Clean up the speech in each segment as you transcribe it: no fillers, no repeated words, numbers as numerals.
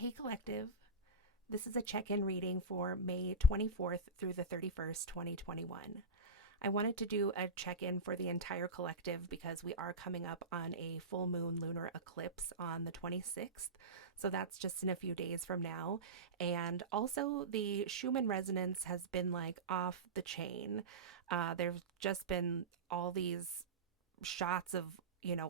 Hey Collective, this is a check-in reading for May 24th through the 31st, 2021. I wanted to do a check-in for the entire collective because we are coming up on a full moon lunar eclipse on the 26th. So that's just in a few days from now. And also the Schumann resonance has been like off the chain. There's just been all these shots of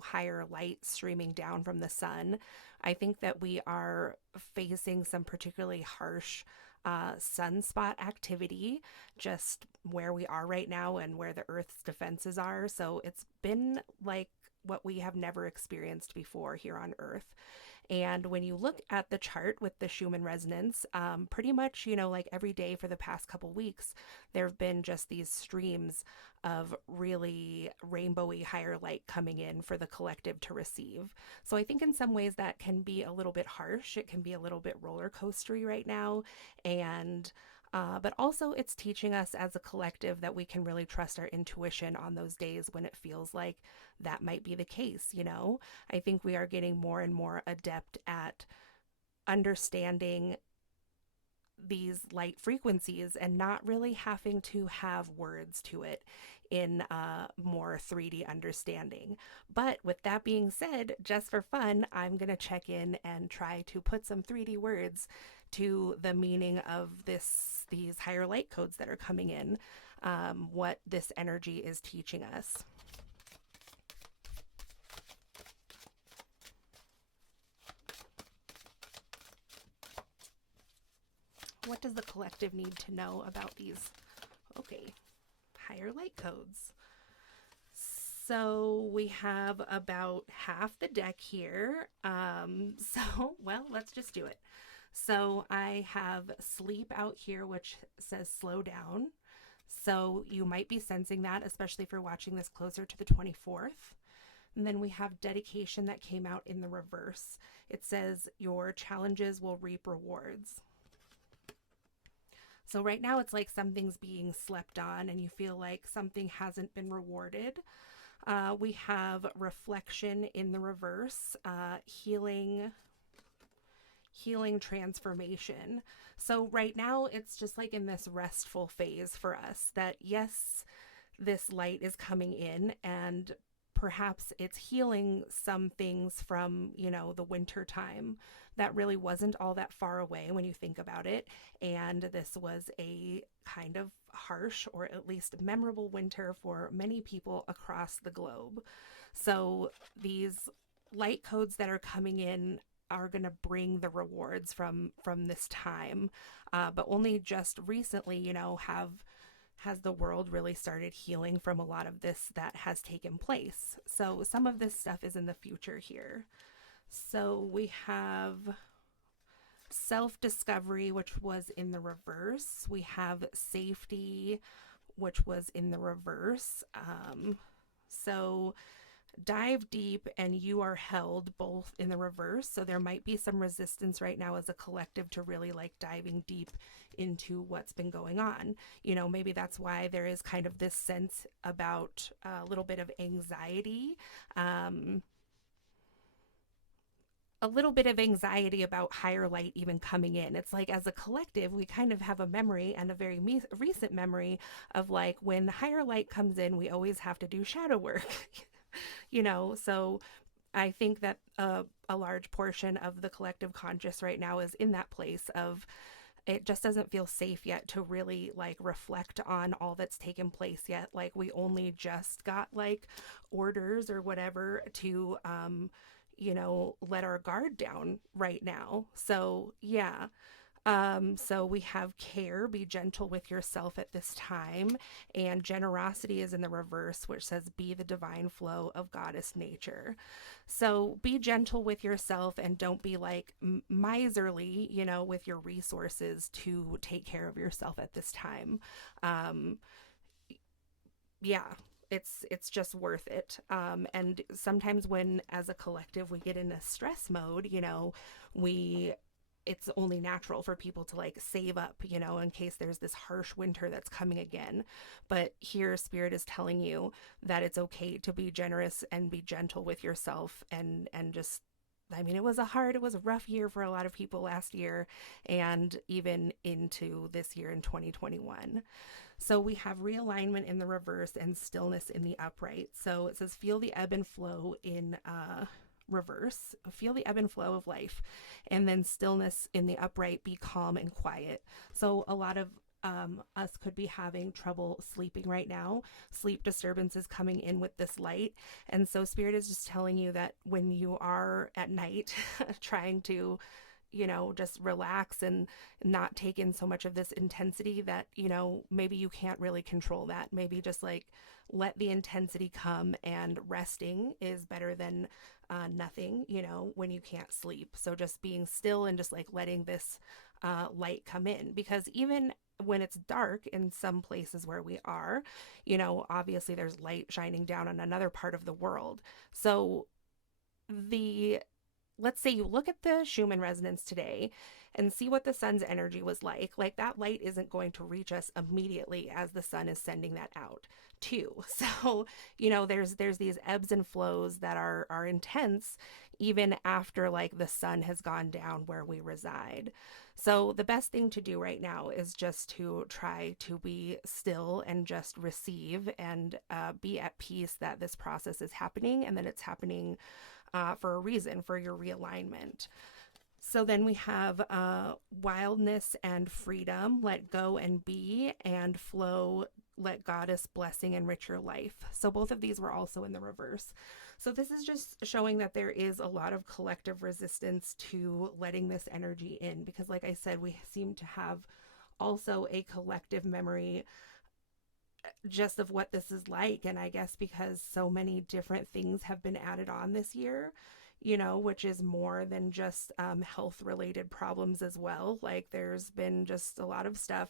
higher light streaming down from the sun. I think that we are facing some particularly harsh sunspot activity just where we are right now and where the Earth's defenses are. So it's been like what we have never experienced before here on Earth. And when you look at the chart with the Schumann resonance, pretty much, like every day for the past couple weeks, there have been just these streams of really rainbowy higher light coming in for the collective to receive. So I think in some ways that can be a little bit harsh. It can be a little bit roller coastery right now. And but also, it's teaching us as a collective that we can really trust our intuition on those days when it feels like that might be the case. I think we are getting more and more adept at understanding these light frequencies and not really having to have words to it in more 3D understanding. But with that being said, just for fun, I'm going to check in and try to put some 3D words to the meaning of these higher light codes that are coming in, what this energy is teaching us. What does the collective need to know about these, higher light codes? So we have about half the deck here. Well, let's just do it. So I have sleep out here, which says slow down. So you might be sensing that, especially if you're watching this closer to the 24th. And then we have dedication that came out in the reverse. It says your challenges will reap rewards. So right now it's like something's being slept on and you feel like something hasn't been rewarded. We have reflection in the reverse, healing transformation. So right now it's just like in this restful phase for us that yes, this light is coming in and perhaps it's healing some things from, the winter time that really wasn't all that far away when you think about it. And this was a kind of harsh or at least memorable winter for many people across the globe. So these light codes that are coming in are going to bring the rewards from this time, but only just recently, has the world really started healing from a lot of this that has taken place. So some of this stuff is in the future here. So we have self-discovery, which was in the reverse. We have safety, which was in the reverse. So dive deep and you are held, both in the reverse. So there might be some resistance right now as a collective to really like diving deep into what's been going on. Maybe that's why there is kind of this sense about a little bit of anxiety. A little bit of anxiety about higher light even coming in. It's like as a collective, we kind of have a memory and a very recent memory of like when higher light comes in, we always have to do shadow work. So I think that a large portion of the collective conscious right now is in that place of it just doesn't feel safe yet to really like reflect on all that's taken place yet. Like we only just got like orders or whatever to let our guard down right now. So yeah. So we have care, be gentle with yourself at this time, and generosity is in the reverse, which says be the divine flow of goddess nature. So be gentle with yourself and don't be like miserly, with your resources to take care of yourself at this time. Yeah. It's just worth it. And sometimes when as a collective we get in a stress mode, it's only natural for people to like save up, in case there's this harsh winter that's coming again. But here Spirit is telling you that it's okay to be generous and be gentle with yourself and just I mean, it was a rough year for a lot of people last year and even into this year in 2021. So we have realignment in the reverse and stillness in the upright. So it says, feel the ebb and flow in reverse, feel the ebb and flow of life, and then stillness in the upright, be calm and quiet. So a lot of us could be having trouble sleeping right now. Sleep disturbances coming in with this light. And so Spirit is just telling you that when you are at night trying to, just relax and not take in so much of this intensity, that, maybe you can't really control that. Maybe just like let the intensity come, and resting is better than nothing, when you can't sleep. So just being still and just like letting this light come in, because even when it's dark in some places where we are, obviously there's light shining down on another part of the world. So let's say you look at the Schumann resonance today and see what the sun's energy was like that light isn't going to reach us immediately as the sun is sending that out too. So, there's these ebbs and flows that are intense even after like the sun has gone down where we reside. So the best thing to do right now is just to try to be still and just receive and be at peace that this process is happening, and that it's happening for a reason, for your realignment. So then we have wildness and freedom, let go and be, and flow, let goddess blessing enrich your life. So both of these were also in the reverse. So this is just showing that there is a lot of collective resistance to letting this energy in, because like I said, we seem to have also a collective memory just of what this is like. And I guess because so many different things have been added on this year, which is more than just health related problems as well. Like there's been just a lot of stuff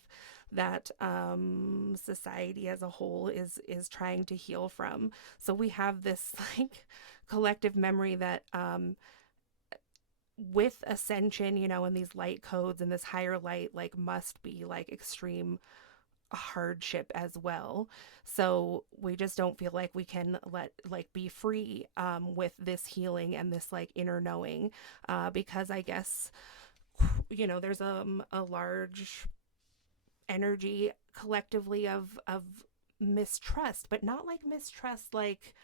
that society as a whole is trying to heal from. So we have this like collective memory that with Ascension, and these light codes and this higher light, like must be like extreme hardship as well. So we just don't feel like we can be free with this healing and this like inner knowing, because I guess there's a large energy collectively of mistrust, but not like mistrust like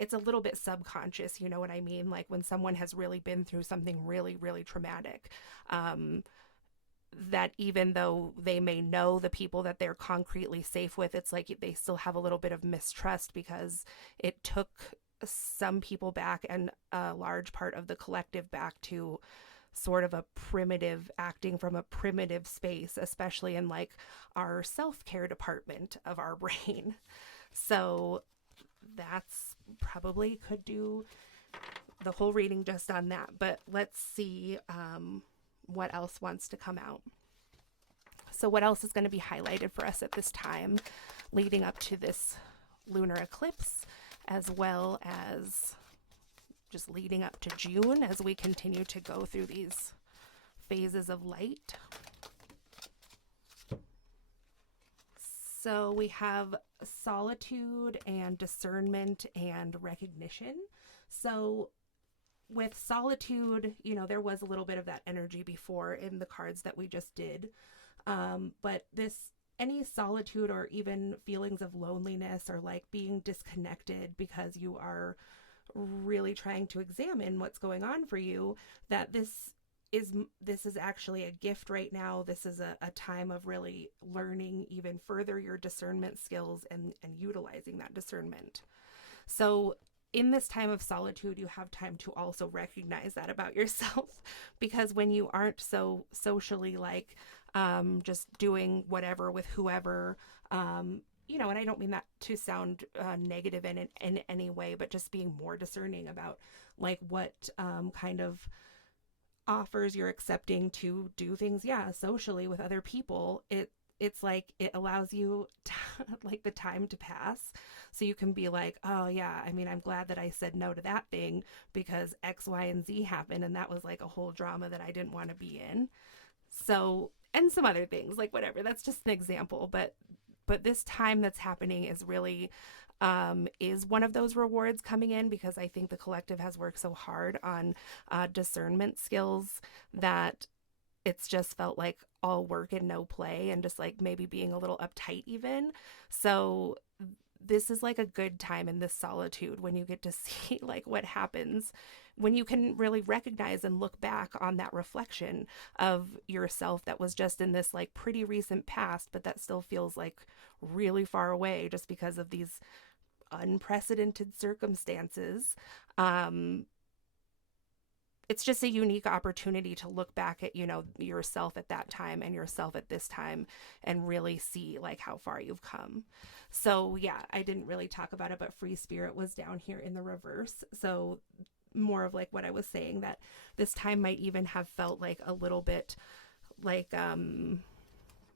it's a little bit subconscious, you know what I mean? Like when someone has really been through something really, really traumatic, that even though they may know the people that they're concretely safe with, it's like they still have a little bit of mistrust because it took some people back and a large part of the collective back to sort of a primitive, acting from a primitive space, especially in like our self-care department of our brain. So that's probably could do the whole reading just on that, but let's see what else wants to come out. So what else is going to be highlighted for us at this time leading up to this lunar eclipse, as well as just leading up to June as we continue to go through these phases of light. So we have solitude and discernment and recognition. So with solitude, there was a little bit of that energy before in the cards that we just did. But any solitude or even feelings of loneliness or like being disconnected because you are really trying to examine what's going on for you, that this is actually a gift right now. This is a time of really learning even further your discernment skills and utilizing that discernment. So in this time of solitude, you have time to also recognize that about yourself, because when you aren't so socially like just doing whatever with whoever, and I don't mean that to sound negative in any way, but just being more discerning about like what kind of offers you're accepting to do things, socially with other people. It's like it allows you like the time to pass, so you can be like, oh yeah, I mean, I'm glad that I said no to that thing because X, Y, and Z happened, and that was like a whole drama that I didn't want to be in. So, and some other things, like whatever, that's just an example, but this time that's happening is really is one of those rewards coming in, because I think the collective has worked so hard on discernment skills that it's just felt like all work and no play, and just like maybe being a little uptight even. So this is like a good time in this solitude when you get to see like what happens when you can really recognize and look back on that reflection of yourself that was just in this like pretty recent past, but that still feels like really far away just because of these unprecedented circumstances. Um, it's just a unique opportunity to look back at, you know, yourself at that time and yourself at this time and really see like how far you've come. So yeah, I didn't really talk about it, but free spirit was down here in the reverse. So more of like what I was saying, that this time might even have felt like a little bit like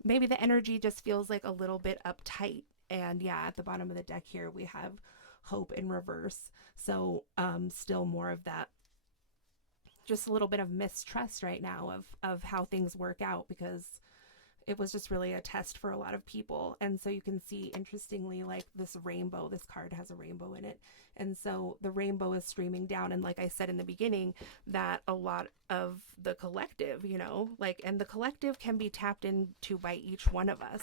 maybe the energy just feels like a little bit uptight. And yeah, at the bottom of the deck here we have hope in reverse. So still more of that, just a little bit of mistrust right now of how things work out, because it was just really a test for a lot of people. And so you can see, interestingly, like this rainbow, this card has a rainbow in it. And so the rainbow is streaming down. And like I said in the beginning, that a lot of the collective, you know, like, and the collective can be tapped into by each one of us,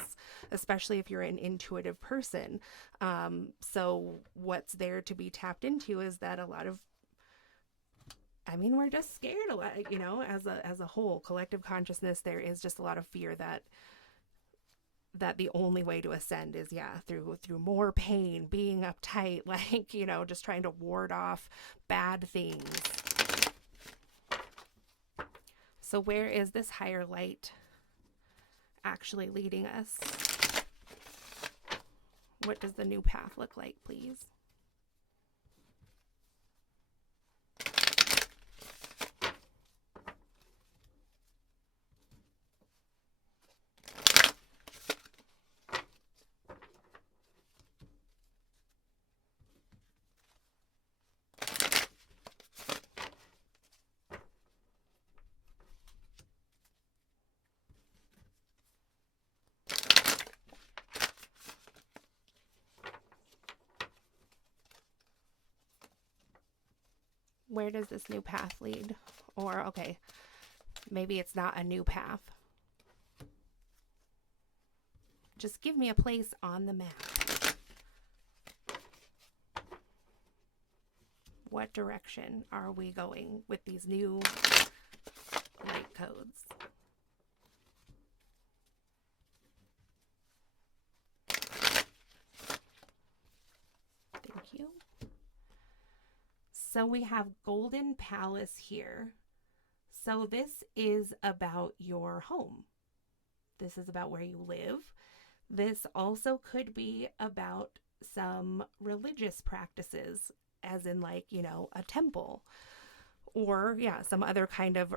especially if you're an intuitive person. So what's there to be tapped into is that a lot of, I mean, we're just scared a lot, you know, as a whole collective consciousness. There is just a lot of fear that the only way to ascend is through more pain, being uptight, like, you know, just trying to ward off bad things. So where is this higher light actually leading us? What does the new path look like, please? Where does this new path lead? Or, okay, maybe it's not a new path. Just give me a place on the map. What direction are we going with these new light codes? Thank you. So we have Golden Palace here. So this is about your home. This is about where you live. This also could be about some religious practices, as in like, you know, a temple, or yeah, some other kind of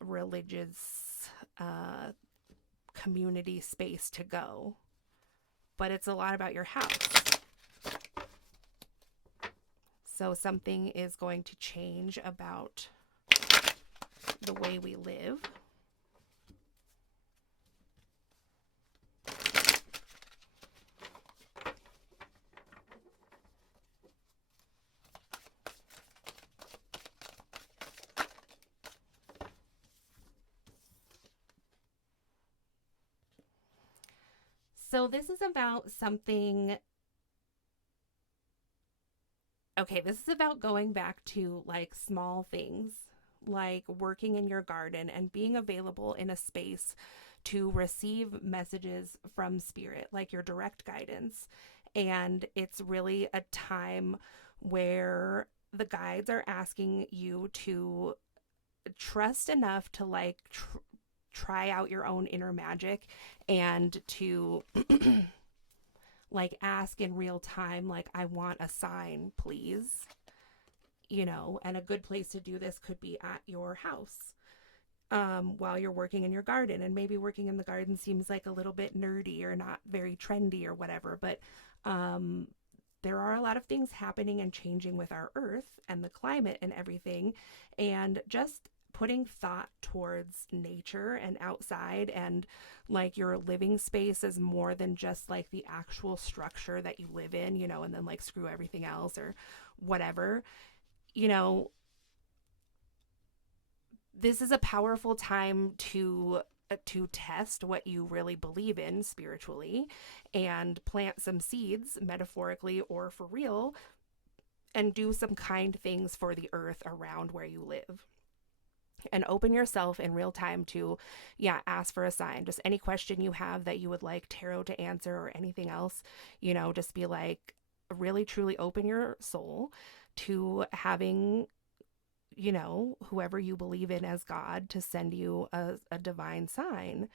religious community space to go. But it's a lot about your house. So something is going to change about the way we live. So this is about something. Okay, this is about going back to like small things, like working in your garden and being available in a space to receive messages from spirit, like your direct guidance. And it's really a time where the guides are asking you to trust enough to like try out your own inner magic, and to like ask in real time, like, I want a sign, please. You know, and a good place to do this could be at your house while you're working in your garden. And maybe working in the garden seems like a little bit nerdy or not very trendy or whatever, but there are a lot of things happening and changing with our earth and the climate and everything. And just putting thought towards nature and outside and like your living space is more than just like the actual structure that you live in, you know, and then like screw everything else or whatever, you know, this is a powerful time to test what you really believe in spiritually and plant some seeds, metaphorically or for real, and do some kind things for the earth around where you live. And open yourself in real time to, yeah, ask for a sign. Just any question you have that you would like tarot to answer or anything else, you know, just be like, really truly open your soul to having, you know, whoever you believe in as God to send you a divine sign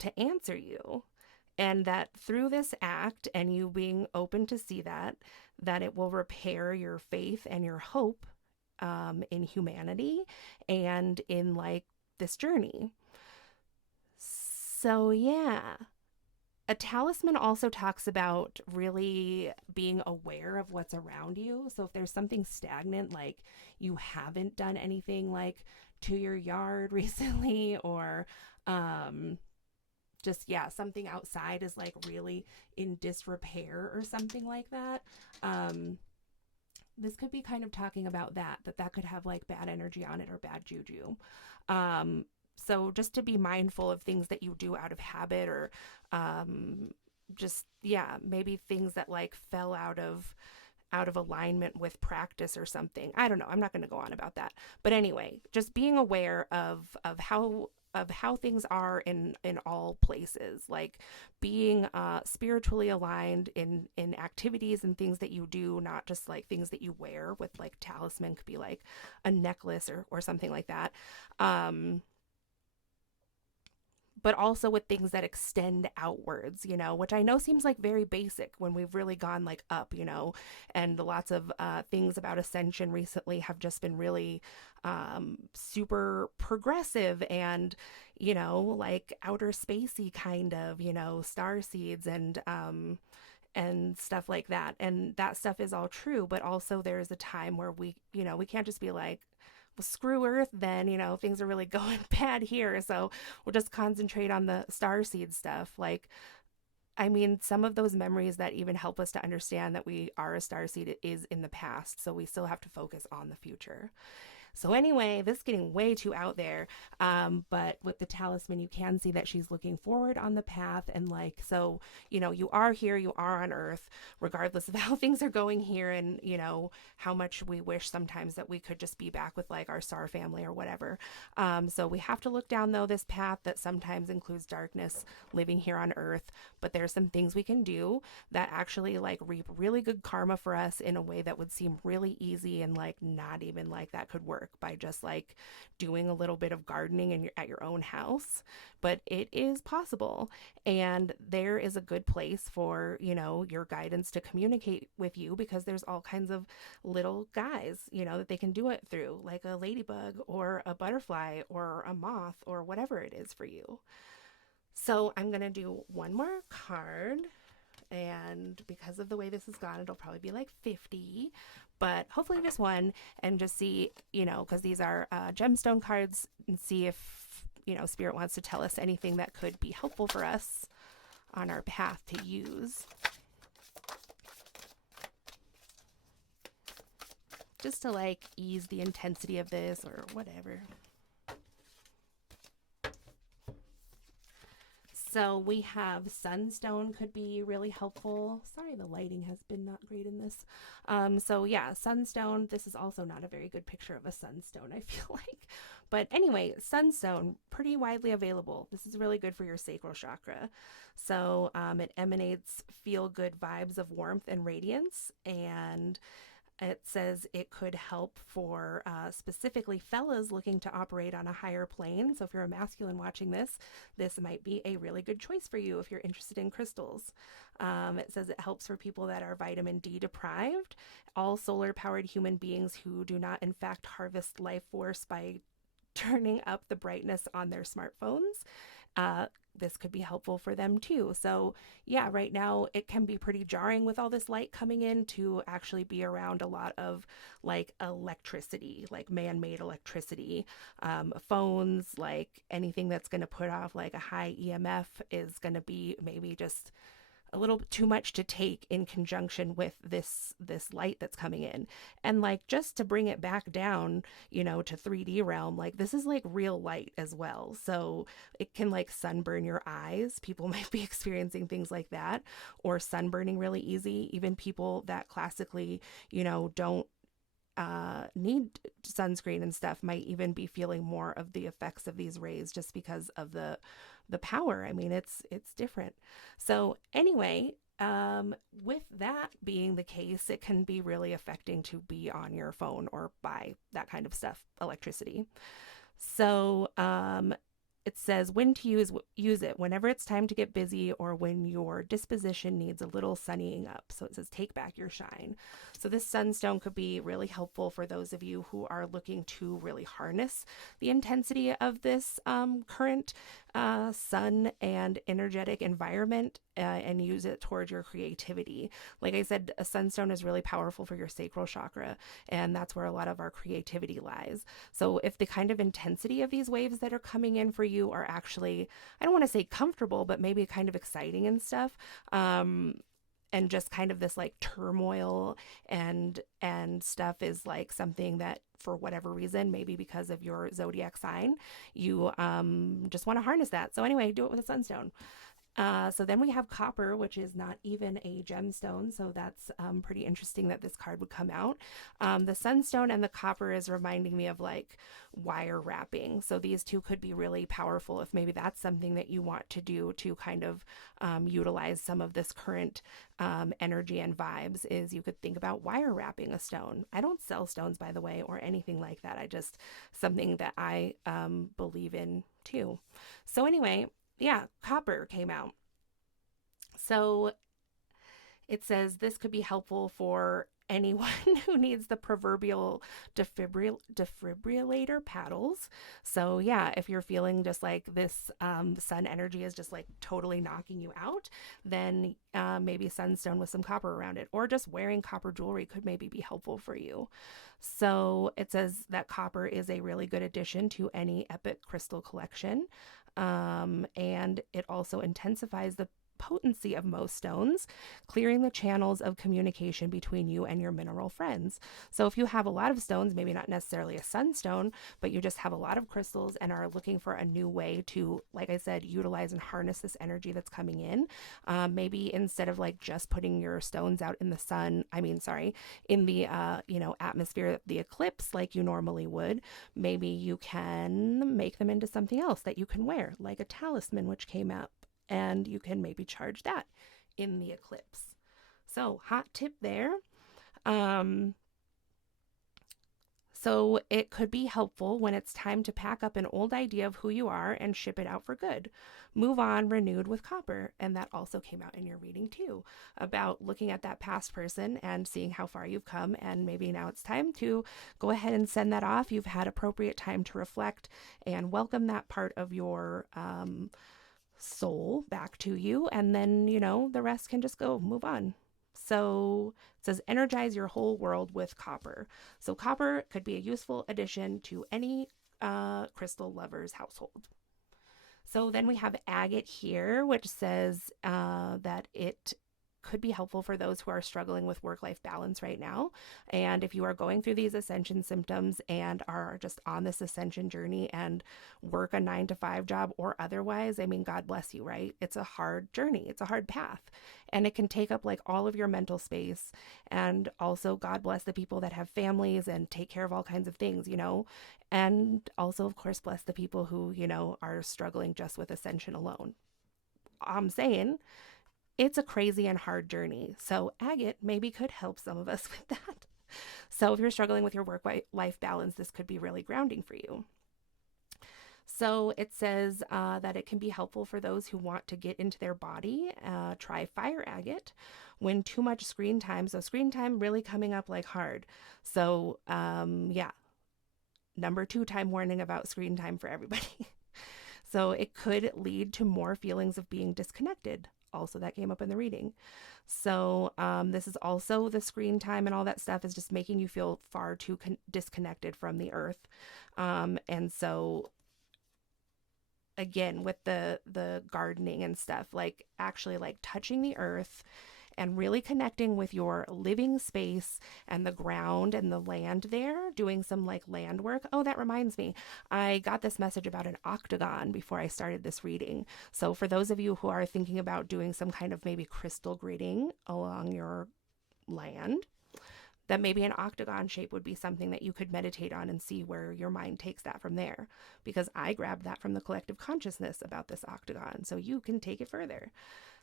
to answer you. And that through this act and you being open to see that it will repair your faith and your hope in humanity and in like this journey. So, yeah. A talisman also talks about really being aware of what's around you. So if there's something stagnant, like you haven't done anything like to your yard recently, or just, yeah, something outside is like really in disrepair or something like that. This could be kind of talking about that could have like bad energy on it or bad juju. So just to be mindful of things that you do out of habit or just, yeah, maybe things that like fell out of alignment with practice or something. I don't know. I'm not going to go on about that. But anyway, just being aware of how things are in all places, like being spiritually aligned in activities and things that you do, not just like things that you wear. With like talisman could be like a necklace or something like that. But also with things that extend outwards, you know, which I know seems like very basic when we've really gone like up, you know, and lots of things about Ascension recently have just been really super progressive and, you know, like outer spacey kind of, you know, star seeds and stuff like that. And that stuff is all true, but also there's a time where we, you know, we can't just be like, well, screw Earth, then, you know, things are really going bad here. So we'll just concentrate on the starseed stuff. Like, I mean, some of those memories that even help us to understand that we are a starseed is in the past. So we still have to focus on the future. So anyway, this is getting way too out there. But with the talisman, you can see that she's looking forward on the path. And like, so, you know, you are here, you are on Earth, regardless of how things are going here and, you know, how much we wish sometimes that we could just be back with like our star family or whatever. So we have to look down though this path that sometimes includes darkness living here on Earth. But there's some things we can do that actually like reap really good karma for us in a way that would seem really easy and like not even like that could work by just like doing a little bit of gardening at your own house. But it is possible, and there is a good place for, you know, your guidance to communicate with you, because there's all kinds of little guys, you know, that they can do it through, like a ladybug or a butterfly or a moth or whatever it is for you. So I'm gonna do one more card, and because of the way this has gone, it'll probably be like 50, but hopefully just one, and just see, you know, because these are gemstone cards, and see if, you know, Spirit wants to tell us anything that could be helpful for us on our path to use. Just to like ease the intensity of this or whatever. So we have Sunstone could be really helpful. Sorry, the lighting has been not great in this. So yeah, Sunstone. This is also not a very good picture of a sunstone, I feel like. But anyway, Sunstone, pretty widely available. This is really good for your sacral chakra. So it emanates feel-good vibes of warmth and radiance, and it says it could help for specifically fellas looking to operate on a higher plane. So if you're a masculine watching this, this might be a really good choice for you if you're interested in crystals. It says it helps for people that are vitamin D deprived, all solar powered human beings who do not in fact harvest life force by turning up the brightness on their smartphones, this could be helpful for them too. So yeah, right now it can be pretty jarring with all this light coming in to actually be around a lot of like electricity, like man-made electricity, phones, like anything that's going to put off like a high EMF is going to be maybe just a little bit too much to take in conjunction with this light that's coming in. And like, just to bring it back down, to 3D realm, like this is like real light as well, so it can like sunburn your eyes. People might be experiencing things like that, or sunburning really easy. Even people that classically don't need sunscreen and stuff might even be feeling more of the effects of these rays just because of the power. I mean, it's different. So anyway, with that being the case, it can be really affecting to be on your phone or buy that kind of stuff, electricity. So it says when to use it: whenever it's time to get busy or when your disposition needs a little sunnying up. So it says take back your shine. So this sunstone could be really helpful for those of you who are looking to really harness the intensity of this current sun and energetic environment and use it towards your creativity. Like I said, a sunstone is really powerful for your sacral chakra, and that's where a lot of our creativity lies. So if the kind of intensity of these waves that are coming in for you are actually, I don't want to say comfortable, but maybe kind of exciting and stuff, and just kind of this like turmoil and stuff is like something that for whatever reason, maybe because of your zodiac sign, you just want to harness that. So anyway, do it with a sunstone. So then we have copper, which is not even a gemstone. So that's pretty interesting that this card would come out. The sunstone and the copper is reminding me of like wire wrapping. So these two could be really powerful if maybe that's something that you want to do to kind of utilize some of this current energy and vibes. Is you could think about wire wrapping a stone. I don't sell stones, by the way, or anything like that. I just, something that I believe in too. So anyway, yeah, copper came out. So it says this could be helpful for anyone who needs the proverbial defibrillator paddles. So yeah, if you're feeling just like this sun energy is just like totally knocking you out, then maybe sunstone with some copper around it, or just wearing copper jewelry could maybe be helpful for you. So it says that copper is a really good addition to any epic crystal collection. And it also intensifies the potency of most stones, clearing the channels of communication between you and your mineral friends. So if you have a lot of stones, maybe not necessarily a sunstone, but you just have a lot of crystals and are looking for a new way to, like I said, utilize and harness this energy that's coming in, maybe instead of like just putting your stones out in the sun, in the atmosphere, the eclipse, like you normally would, maybe you can make them into something else that you can wear, like a talisman, which came up, and you can maybe charge that in the eclipse. So hot tip there. So it could be helpful when it's time to pack up an old idea of who you are and ship it out for good. Move on renewed with copper. And that also came out in your reading too, about looking at that past person and seeing how far you've come. And maybe now it's time to go ahead and send that off. You've had appropriate time to reflect and welcome that part of your soul back to you, and then the rest can just go move on. So it says energize your whole world with copper. So copper could be a useful addition to any crystal lover's household. So then we have agate here, which says that it could be helpful for those who are struggling with work-life balance right now. And if you are going through these ascension symptoms and are just on this ascension journey and work a 9-to-5 job or otherwise, I mean, God bless you, right? It's a hard journey. It's a hard path. And it can take up like all of your mental space. And also God bless the people that have families and take care of all kinds of things, and also of course bless the people who, are struggling just with ascension alone. I'm saying it's a crazy and hard journey. So agate maybe could help some of us with that. So if you're struggling with your work-life balance, this could be really grounding for you. So it says that it can be helpful for those who want to get into their body. Try fire agate when too much screen time. So screen time really coming up like hard. So yeah, number 2 time warning about screen time for everybody. So it could lead to more feelings of being disconnected. Also, that came up in the reading. So this is also the screen time and all that stuff is just making you feel far too disconnected from the earth. And so again, with the gardening and stuff, like actually like touching the earth and really connecting with your living space and the ground and the land there, doing some like land work. Oh, that reminds me, I got this message about an octagon before I started this reading. So for those of you who are thinking about doing some kind of maybe crystal grading along your land, that maybe an octagon shape would be something that you could meditate on and see where your mind takes that from there. Because I grabbed that from the collective consciousness about this octagon. So you can take it further.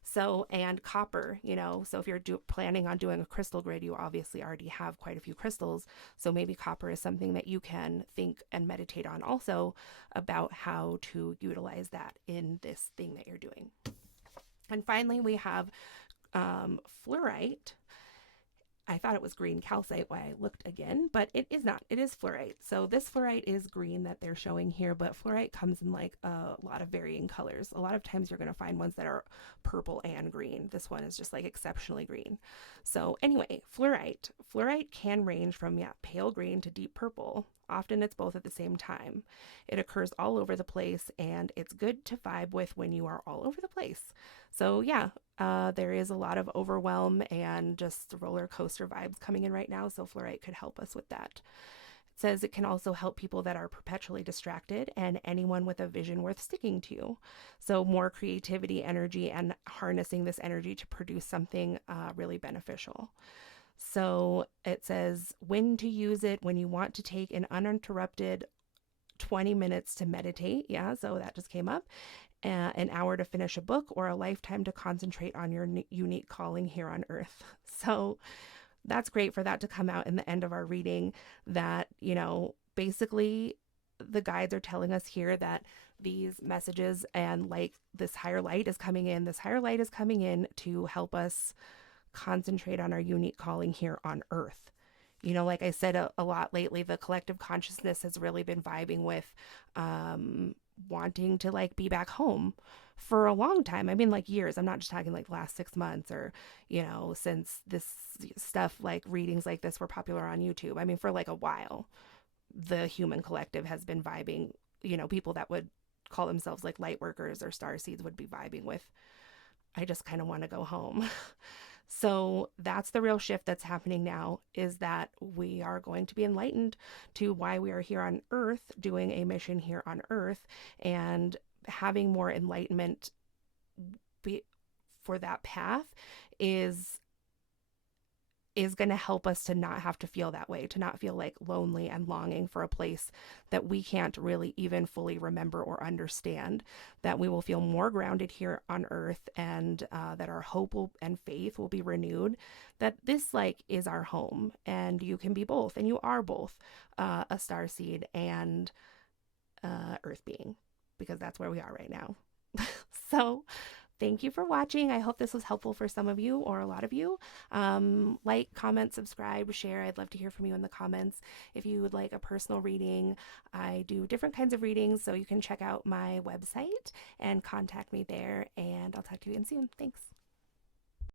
So, and copper, so if you're planning on doing a crystal grid, you obviously already have quite a few crystals. So maybe copper is something that you can think and meditate on also about how to utilize that in this thing that you're doing. And finally, we have fluorite. I thought it was green calcite when I looked again, but it is not. It is fluorite. So this fluorite is green that they're showing here, but fluorite comes in like a lot of varying colors. A lot of times you're going to find ones that are purple and green. This one is just like exceptionally green. So anyway, fluorite. Fluorite can range from pale green to deep purple. Often it's both at the same time. It occurs all over the place and it's good to vibe with when you are all over the place. So there is a lot of overwhelm and just roller coaster vibes coming in right now. So fluorite could help us with that. It says it can also help people that are perpetually distracted and anyone with a vision worth sticking to. So more creativity, energy, and harnessing this energy to produce something really beneficial. So it says when to use it when you want to take an uninterrupted 20 minutes to meditate. Yeah, so that just came up. An hour to finish a book, or a lifetime to concentrate on your unique calling here on earth. So that's great for that to come out in the end of our reading, that, basically the guides are telling us here that these messages and like this higher light is coming in. This higher light is coming in to help us concentrate on our unique calling here on earth. Like I said a lot lately, the collective consciousness has really been vibing with wanting to like be back home for a long time. I mean, like years. I'm not just talking like the last 6 months or, since this stuff like readings like this were popular on YouTube. I mean, for like a while, the human collective has been vibing, people that would call themselves like light workers or star seeds would be vibing with, I just kind of want to go home. So that's the real shift that's happening now, is that we are going to be enlightened to why we are here on earth, doing a mission here on earth, and having more enlightenment for that path is going to help us to not have to feel that way, to not feel like lonely and longing for a place that we can't really even fully remember or understand, that we will feel more grounded here on earth, and that our hope and faith will be renewed, that this like is our home, and you can be both, and you are both a starseed and earth being, because that's where we are right now. So thank you for watching. I hope this was helpful for some of you or a lot of you. Like, comment, subscribe, share. I'd love to hear from you in the comments. If you would like a personal reading, I do different kinds of readings, so you can check out my website and contact me there, and I'll talk to you again soon. Thanks.